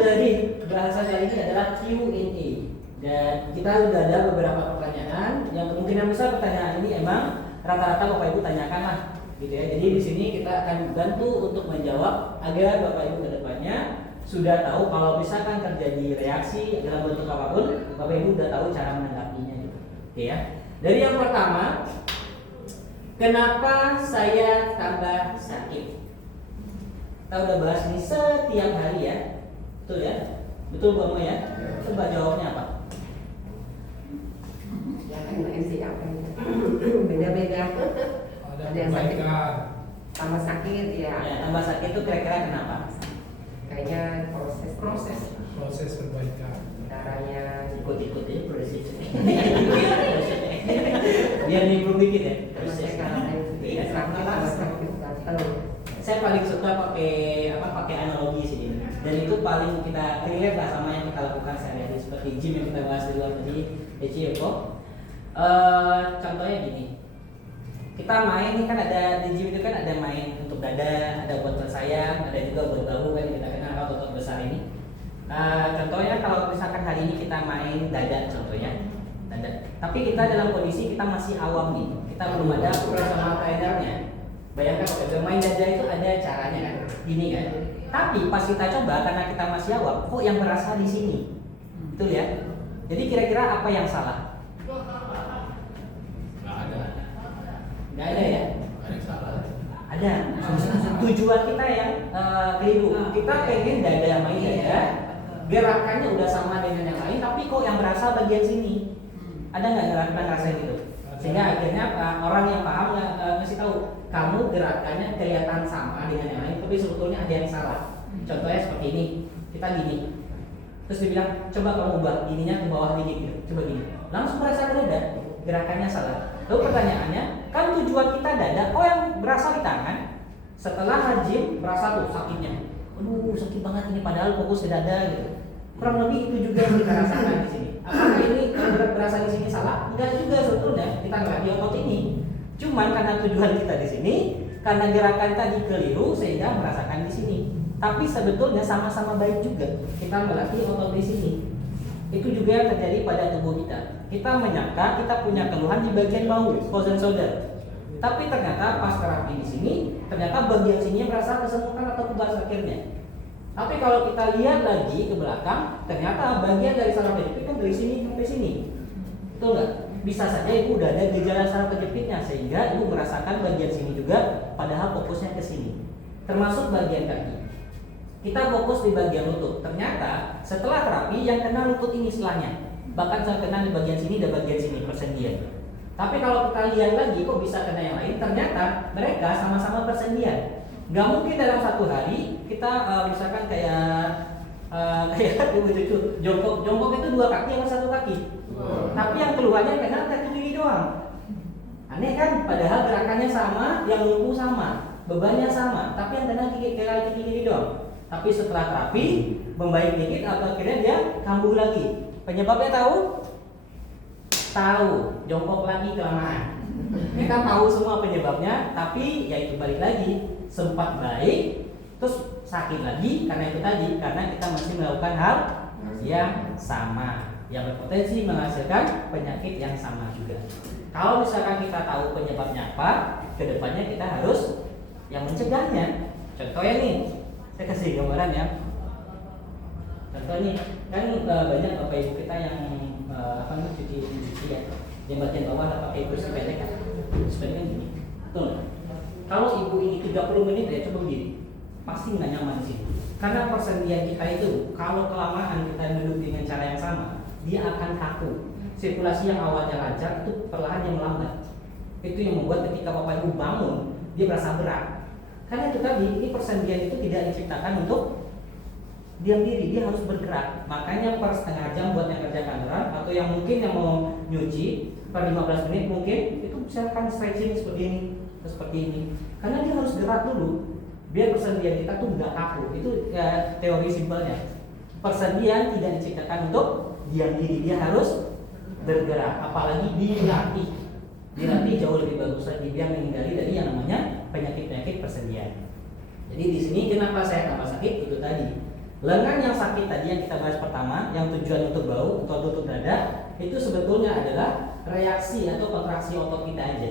dari bahasa kali ini adalah Q&A. Dan kita sudah ada beberapa pertanyaan yang kemungkinan besar pertanyaan ini emang rata-rata Bapak Ibu tanyakan lah, gitu ya. Jadi di sini kita akan bantu untuk menjawab agar Bapak Ibu kedepannya sudah tahu kalau misalkan terjadi reaksi dalam bentuk apapun, Bapak Ibu sudah tahu cara menanggapinya, gitu. Oke ya. Dari yang pertama, kenapa saya tambah sakit? Kita udah bahas ini setiap hari ya, betul ya? Betul Bu Mo ya? Coba jawabnya apa? Ya kan MC apa ya? Beda-beda. Ada yang sakit, tambah sakit ya. Ya, tambah sakit itu kira-kira kenapa? Kayaknya proses perbaikan. darahnya Ikut-ikut aja proses. Biar nimbrung dikit ya. Proses. iya sakit tambah sakit gatel. Saya paling suka pakai analogi sih ini. Dan itu paling kita relate lah sama yang kita lakukan sehari-hari seperti gym yang kita bahas di luar tadi, Eci Eko. Contohnya gini. Kita main nih kan ada di gym itu kan ada main untuk dada, ada buat sayang, ada juga buat bahu kan kita kenal atau otot besar ini. Contohnya kalau misalkan hari ini kita main dada contohnya, dada. Tapi kita dalam kondisi kita masih awam nih, kita belum ada personal trainernya. Bayangkan kalau main dada itu ada caranya kan, gini kan. Tapi pas kita coba karena kita masih awam, kok yang berasa di sini, betul ya? Jadi kira-kira apa yang salah? Nggak ada ya? Ada. Tujuan kita yang keliru. Kita pengen dada main dada, gerakannya udah sama dengan yang lain, tapi kok yang berasa bagian sini? Ada nggak ngerasain gitu? Sehingga akhirnya orang yang paham ngasih tahu, kamu gerakannya kelihatan sama dengan yang lain, tapi sebetulnya ada yang salah. Contohnya seperti ini, kita gini, terus dibilang coba kamu ubah gininya ke bawah dikit gitu, coba gini, langsung berasa dada, gerakannya salah. Lalu pertanyaannya, kan tujuan kita dada, kok yang berasa di tangan? Setelah gym berasa tuh sakitnya, aduh sakit banget ini padahal fokus ke dada gitu. Kurang lebih itu juga yang kita rasakan di sini. Apakah ini berasa di sini salah? Enggak juga sebetulnya, kita nggak di otot ini. Cuman karena tujuan kita di sini, karena gerakan tadi keliru sehingga merasakan di sini. Tapi sebetulnya sama-sama baik juga. Kita melatih otot di sini. Itu juga yang terjadi pada tubuh kita. Kita menyangka kita punya keluhan di bagian bahu, frozen shoulder. Tapi ternyata pas terapi di sini, ternyata bagian sini merasa kesemutan atau kebas akhirnya. Tapi kalau kita lihat lagi ke belakang, ternyata bagian dari saraf kejepit kan dari sini sampai sini. Betul nggak? Bisa saja ibu udah ada gejala saraf kejepitnya sehingga ibu merasakan bagian sini juga, padahal fokusnya ke sini. Termasuk bagian kaki. Kita fokus di bagian lutut. Ternyata setelah terapi yang kena lutut ini setelahnya. Bahkan saya kena di bagian sini dan bagian sini persendian. Tapi kalau kita lihat lagi kok bisa kena yang lain, ternyata mereka sama-sama persendian. Gak mungkin dalam satu hari kita misalkan kayak ibu cucu jongkok itu 2 kaki atau 1 kaki. Tapi yang keluarnya kena kaki kiri doang. Aneh kan? Padahal gerakannya sama, yang lumpuh sama, bebannya sama, tapi yang kena kaki kiri doang. Tapi setelah terapi membaik dikit atau akhirnya dia kambuh lagi. Penyebabnya tahu? Tahu, jongkok lagi kelamaan. Kita tahu semua penyebabnya, tapi ya itu balik lagi, sempat baik, terus sakit lagi karena itu tadi, karena kita masih melakukan hal yang sama, yang berpotensi menghasilkan penyakit yang sama juga. Kalau misalkan kita tahu penyebabnya apa, kedepannya kita harus yang mencegahnya. Contohnya nih, saya kasih gambaran ya. Contoh nih, kan banyak bapak ibu kita yang cuci ya, yang bagian bawah ada pakai kursi pendek kan, sebenarnya gini, betul. Kalau ibu ini 30 menit ya coba begini, pasti nggak nyaman sih. Karena persendian kita itu, kalau kelamaan kita duduk dengan cara yang sama, dia akan kaku. Sirkulasi yang awalnya lancar itu perlahan yang melambat. Itu yang membuat ketika bapak ibu bangun, dia merasa berat. Karena itu tadi, ini persendian itu tidak diciptakan untuk diam diri, dia harus bergerak. Makanya per setengah jam buat yang kerja kantoran atau yang mungkin yang mau nyuci per 15 menit mungkin itu misalkan stretching seperti ini atau seperti ini. Karena dia harus gerak dulu biar persendian kita tuh nggak kaku. Itu teori simpelnya. Persendian tidak diciptakan untuk diam diri, dia harus bergerak. Apalagi dilatih. Dilatih jauh lebih bagus lagi biar menghindari dari yang namanya penyakit-penyakit persendian. Jadi di sini kenapa saya tambah sakit itu tadi. Lengan yang sakit tadi yang kita bahas pertama, yang tujuan untuk bahu atau tutup dada, itu sebetulnya adalah reaksi atau kontraksi otot kita aja.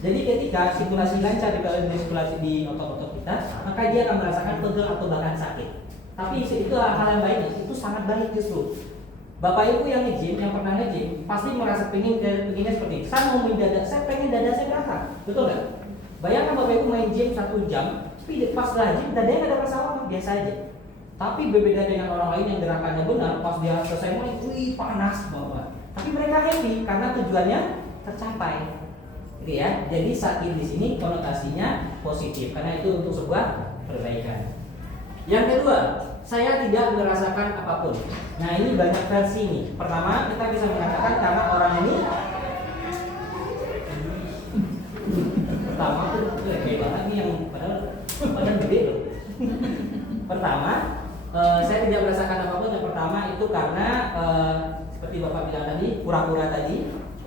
Jadi ketika sirkulasi lancar di sirkulasi di otot-otot kita, maka dia akan merasakan pegel atau bahkan sakit. Tapi itu hal yang baik, itu sangat baik justru. Bapak Ibu yang nge-gym, yang pernah nge-gym, pasti merasa pengennya seperti ini. Saya mau main dada, saya pengen dada saya berasa, betul nggak? Bayangkan Bapak Ibu main gym 1 jam, tapi pas gym dadanya nggak ada masalah, biasa aja. Tapi berbeda dengan orang lain yang gerakannya benar, pas dia selesai main, wih panas banget. Tapi mereka happy karena tujuannya tercapai, gitu ya. Jadi sakit di sini konotasinya positif karena itu untuk sebuah perbaikan. Yang kedua, saya tidak merasakan apapun. Nah ini banyak versi nih. Pertama kita bisa mengatakan karena orang ini pertama tuh gede banget nih yang padahal gede loh. Pertama saya tidak merasakan apapun. Yang pertama itu karena seperti Bapak bilang tadi, kura-kura tadi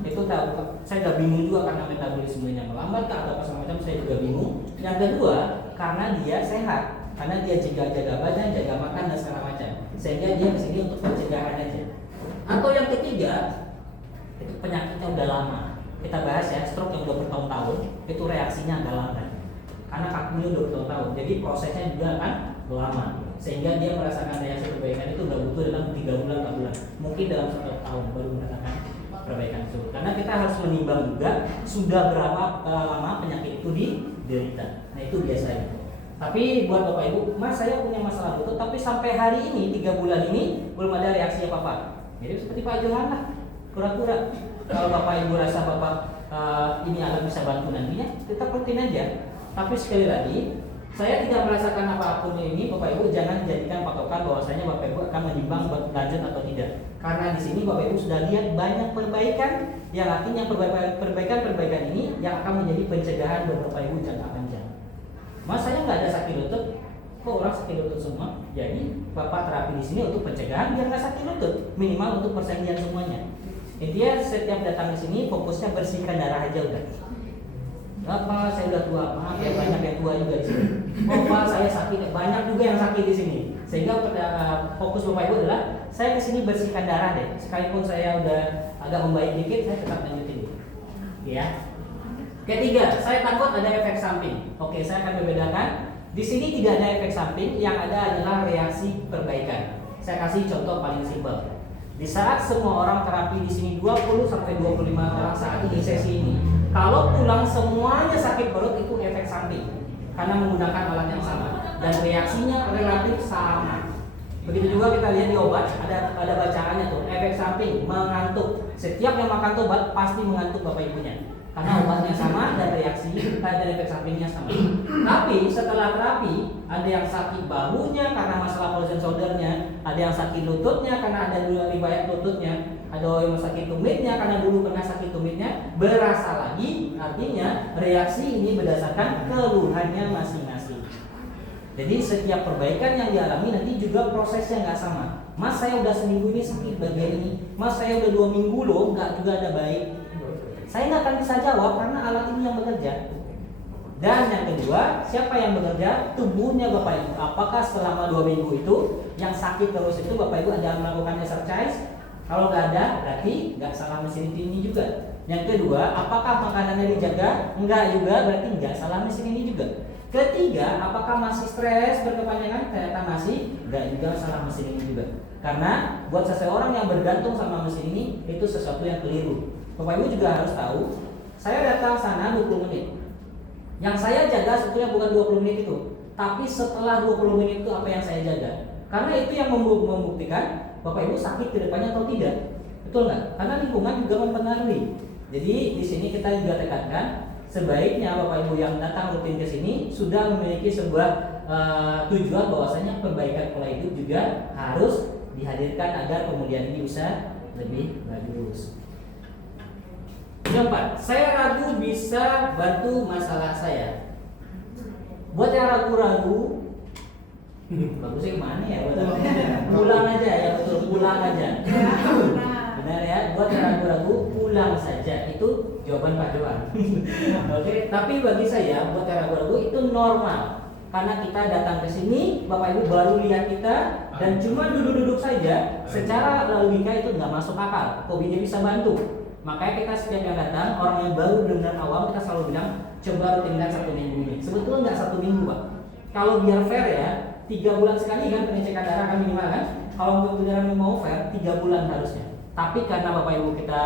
itu saya udah bingung juga karena metabolismenya melambat atau apa macam, saya juga bingung. Yang kedua karena dia sehat, karena dia jaga badan, jaga makan dan segala macam, sehingga dia kesini untuk pencegahan aja. Atau yang ketiga itu penyakitnya udah lama. Kita bahas ya, stroke yang udah bertahun-tahun itu reaksinya agak lambat karena kakinya udah bertahun-tahun, jadi prosesnya juga akan lama, sehingga dia merasakan reaksi perbaikan itu udah butuh dalam 3 bulan, 4 bulan, mungkin dalam 1 tahun baru merasakan perbaikan itu. Karena kita harus menimbang juga sudah berapa lama penyakit itu diderita. Nah itu biasanya. Tapi buat Bapak Ibu, Mas saya punya masalah lutut, tapi sampai hari ini 3 bulan ini belum ada reaksi apa-apa. Jadi seperti Pak Johan lah, kura-kura. Kalau Bapak Ibu rasa Bapak ini akan bisa bantu nantinya, tetap rutin aja. Tapi sekali lagi, saya tidak merasakan apapun ini, Bapak Ibu jangan jadikan patokan bahwasanya Bapak Ibu akan menimbang lanjut atau tidak. Karena di sini Bapak Ibu sudah lihat banyak perbaikan, yang artinya perbaikan ini yang akan menjadi pencegahan buat Bapak Ibu jangka panjang. Mas saya nggak ada sakit lutut, kok orang sakit lutut semua? Jadi Bapak terapi di sini untuk pencegahan biar nggak sakit lutut, minimal untuk persendian semuanya. Intinya setiap datang di sini fokusnya bersihkan darah aja udah. Bapak saya udah tua, maaf ya banyak yang tua juga di sini. Oh Pak saya sakit, banyak juga yang sakit di sini. Sehingga fokus Bapak Ibu adalah saya di sini bersihkan darah deh. Sekalipun saya udah agak membaik dikit, saya tetap lanjutin. Ya. Ketiga, saya takut ada efek samping. Oke, saya akan membedakan. Di sini tidak ada efek samping, yang ada adalah reaksi perbaikan. Saya kasih contoh paling simpel. Di saat semua orang terapi di sini 20 sampai 25 orang saat ini sesi ini, kalau pulang semuanya sakit perut itu efek samping karena menggunakan alat yang sama dan reaksinya relatif sama. Begitu juga kita lihat di obat ada bacaannya tuh, efek samping mengantuk. Setiap yang makan obat pasti mengantuk Bapak Ibunya. Karena obatnya sama dan reaksi dan efek sampingnya sama. Tapi setelah terapi ada yang sakit bahunya karena masalah frozen shouldernya, ada yang sakit lututnya karena ada dua riwayat lututnya, ada yang sakit tumitnya karena dulu pernah sakit tumitnya, berasa lagi. Artinya reaksi ini berdasarkan keluhannya masing-masing. Jadi setiap perbaikan yang dialami nanti juga prosesnya nggak sama. Mas saya udah seminggu ini sakit bagian ini, Mas saya udah 2 minggu loh nggak juga ada baik. Saya nggak akan bisa jawab karena alat ini yang bekerja. Dan yang kedua, siapa yang bekerja? Tubuhnya Bapak Ibu. Apakah selama 2 minggu itu yang sakit terus itu Bapak Ibu ada melakukan exercise? Kalau nggak ada, berarti nggak salah mesin ini juga. Yang kedua, apakah makanannya dijaga? Enggak juga, berarti nggak salah mesin ini juga. Ketiga, apakah masih stres berkepanjangan? Ternyata masih, nggak juga salah mesin ini juga. Karena buat seseorang yang bergantung sama mesin ini itu sesuatu yang keliru. Bapak Ibu juga harus tahu, saya datang sana 20 menit. Yang saya jaga sebetulnya bukan 20 menit itu, tapi setelah 20 menit itu apa yang saya jaga. Karena itu yang membuktikan Bapak Ibu sakit ke depannya atau tidak. Betul nggak? Karena lingkungan juga mempengaruhi. Jadi di sini kita juga tekankan, sebaiknya Bapak Ibu yang datang rutin ke sini sudah memiliki sebuah tujuan bahwasanya perbaikan pola hidup juga harus dihadirkan agar kemudian ini bisa lebih bagus. Yang 4, saya ragu bisa bantu masalah saya. Buat yang ragu-ragu, bagusnya kemana ya? Pulang aja ya, betul, pulang aja. Benar ya, buat yang ragu-ragu, pulang saja. Itu jawaban Pak Johan. Oke, tapi bagi saya, buat yang ragu-ragu itu normal. karena kita datang ke sini, Bapak Ibu baru lihat kita dan cuma duduk-duduk saja, secara logika itu nggak masuk akal. Kok dia bisa bantu? Makanya kita setiap yang datang, orang yang baru benar-benar awam, kita selalu bilang coba rutinkan 1 minggu ini. Sebetulnya nggak 1 minggu, Pak. Kalau biar fair ya, 3 bulan sekali kan pengecekan darah kan minimal kan. Kalau beneran mau fair, 3 bulan harusnya. Tapi karena Bapak Ibu kita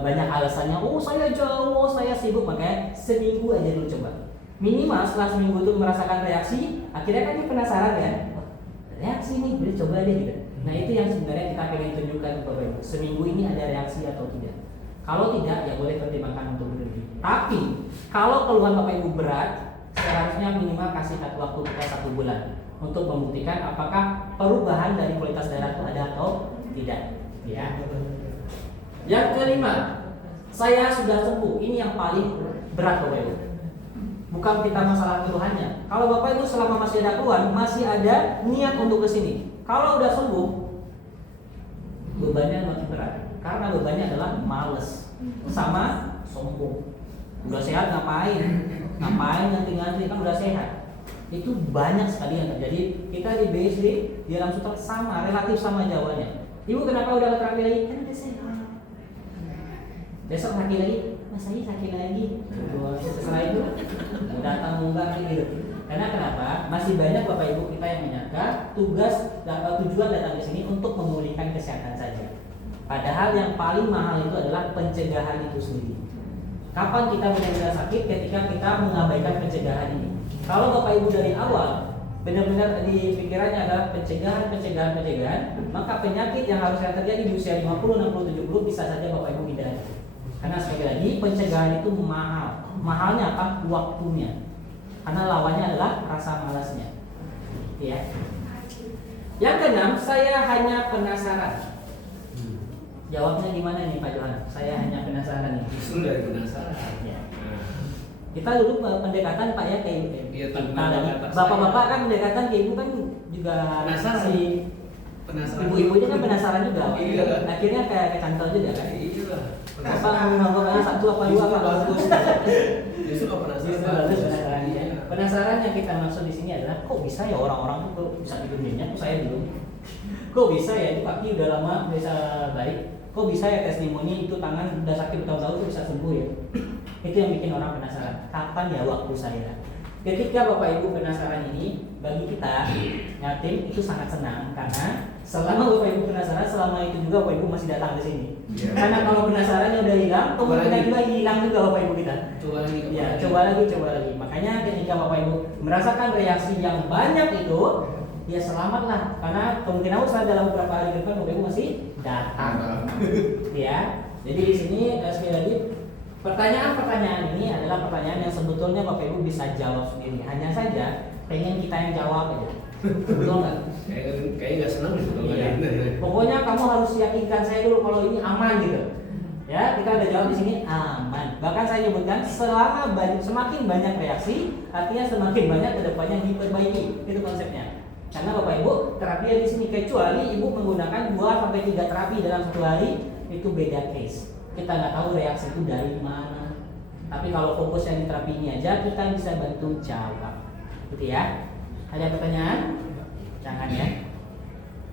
banyak alasannya, oh saya jauh, saya sibuk, makanya seminggu aja dulu coba. Minimal setelah seminggu itu merasakan reaksi, akhirnya kan dia penasaran kan, reaksi nih, boleh coba deh gitu. Nah itu yang sebenarnya kita pengen tunjukkan ke Bapak Ibu, seminggu ini ada reaksi atau tidak. Kalau tidak, ya boleh pertimbangkan untuk berhenti. Tapi kalau keluhan Bapak Ibu berat, seharusnya minimal kasih waktu kita 1 bulan untuk membuktikan apakah perubahan dari kualitas darah itu ada atau tidak. Ya. Yang kelima, saya sudah sembuh. Ini yang paling berat Bapak Ibu. Bukan kita masalah keluhannya. Kalau Bapak Ibu selama masih ada keluhan, masih ada niat untuk kesini. Kalau udah sembuh, bebannya makin berat. Karena bebannya adalah males sama sombong. Udah sehat ngapain? Ngapain ngantri-ngantri, kan udah sehat. Itu banyak sekali yang terjadi. Kita di BSD di dalam sutra sama, relatif sama jawabannya. Ibu kenapa udah terapi lagi? Kan udah sehat. Besok sakit lagi, mas saya sakit lagi. Setelah itu datang munggah gitu. Karena kenapa? Masih banyak Bapak Ibu kita yang menyangka tujuan datang ke sini untuk memulihkan kesehatan saja. Padahal yang paling mahal itu adalah pencegahan itu sendiri. Kapan kita benar-benar sakit? Ketika kita mengabaikan pencegahan ini. Kalau Bapak Ibu dari awal benar-benar di pikirannya adalah pencegahan, maka penyakit yang harusnya terjadi di usia 50, 60, 70 bisa saja Bapak Ibu hindari. Karena sekali lagi pencegahan itu mahal. Mahalnya apa? Waktunya. Karena lawannya adalah rasa malasnya. Ya. Yang keenam, saya hanya penasaran. Jawabnya gimana nih Pak Johan? Saya hanya penasaran nih. Justru dari penasaran. Ya. Kita dulu pendekatan Pak ya kayak ibu. Iya, Bapak-bapak kan pendekatan kayak ibu kan juga penasaran. si Penasaran. Ibu-ibunya kan penasaran juga. Iya. Akhirnya kayak kecantol juga kan. Iya. Apa ngomongnya 1 apa 2 apa? Justru penasaran. Penasaran yang kita maksud di sini adalah kok bisa ya orang-orang tuh bisa hidupnya, kok saya belum? Kok bisa ya itu kaki udah lama bisa baik? Kok bisa ya testimoni itu tangan udah sakit bertahun-tahun itu bisa sembuh ya? Itu yang bikin orang penasaran. Kapan ya waktu saya? Ketika Bapak Ibu penasaran ini, bagi kita yatim itu sangat senang karena selama Bapak Ibu penasaran, selama itu juga Bapak Ibu masih datang ke sini. Yeah. Karena kalau penasarannya udah hilang, kemungkinan juga hilang juga Bapak Ibu kita. Coba lagi. Makanya ketika Bapak Ibu merasakan reaksi yang banyak itu, ya selamatlah karena kemungkinan besar dalam beberapa hari ke depan Bapak Ibu masih datang. Ya. Jadi di sini sekali lagi pertanyaan-pertanyaan ini adalah pertanyaan yang sebetulnya Bapak Ibu bisa jawab sendiri. Hanya saja pengen kita yang jawab aja. Betul nggak? Kayaknya nggak senang gitu. Iya. Pokoknya kamu harus yakinkan saya dulu kalau ini aman gitu. Ya, kita udah jawab di sini aman. Bahkan saya nyebutkan semakin banyak reaksi, artinya semakin banyak kedepannya diperbaiki. Itu konsepnya. Karena Bapak Ibu terapi di sini kecuali Ibu menggunakan 2-3 terapi dalam 1 hari itu beda case. Kita nggak tahu reaksi itu dari mana. Tapi kalau fokus yang di terapi ini aja kita bisa bantu jawab. Gitu ya. Ada pertanyaan? Jangan ya.